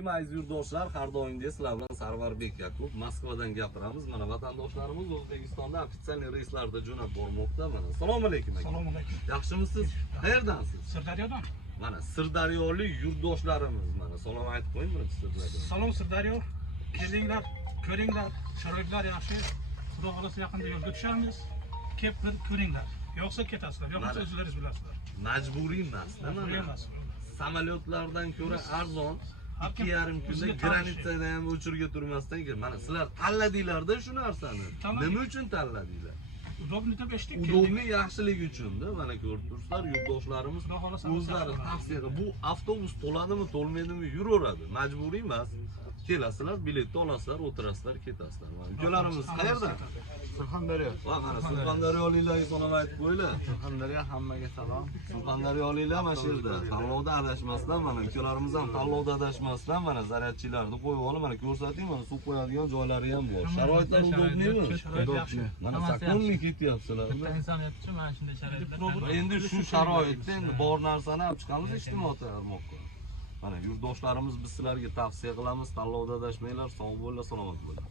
alaykum aziz yurtdoshlar, har doimdek sizlar bilan Sarvarbek Yakub Moskvadan gapiramiz. Mana vatandoshlarimiz O'zbekistonda ofitsial reyslarda jo'nab bormoqda. Mana assalomu alaykum aka. Assalomu alaykum. Yaxshimisiz? Qayerdansiz? Sirdaryodan. Mana Sirdaryolik yurtdoshlarimiz mana salom aytib qo'ying birinchi Sirdaryo. Salom Sirdaryo. Kelinglar, ko'ringlar, sharoitlar yaxshi. Xudo xolasa yaqinda yo'lga tushamiz. Kelib bir ko'ringlar. Yo'qsa ketasizlar, yo'qsa o'zlaringiz bilasizlar. Majburiy emas-da Majburiy mana. emas. Samolyotlardan ko'ra arzon. 2,5 kunda granitsada ham o'chirga turmasdan keyin mana sizlar tanladinglar-da shu narsani. Nima uchun tanladinglar? Udobni deb eshitdik. Udobni yaxshilik uchun-da. Mana ko'rib turibsizlar, yurtdoshlarimiz o'zlari tavsiya bu avtobus to'ladimi, to'lmaydimi yuraveradi. Majburiy emas. Kelasizlar, biletni olasizlar, o'tirasizlar, ketasizlar. Mana ukalarimiz qayerdan? Surxondaryo. Va mana Surxondaryoliklarga salom aytib qo'yinglar. Surxondaryo hammaga salom. Surxondaryoliklar mana shu yerda tanlovda adashmasdan, mana ukalarimiz ham tanlovda adashmasdan mana zaryadchilarni qo'yib olib, mana ko'rsating, mana suv qo'yadigan joylari ham bor. Sharoitlar udobnimi? Udobni. Mana sakonmi ketyapsizlar. insoniyat uchun mana shunday sharoitlar. Endi shu sharoitda endi bor narsani olib chiqamiz ijtimoiy tarmoqqa. Mana yurtdoshlarimiz biz sizlarga tavsiya qilamiz, tanlovda adashmanglar, sog' bo'linglar, salomat bo'ling.